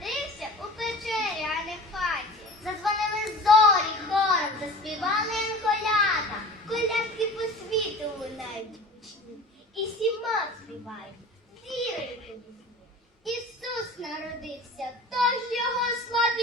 народився у печері, а не в хаті. Задзвонили зорі хором, заспівали колята. Колядки по світу лунають. І сіма співають, зірою. Ісус народився, тож його славі.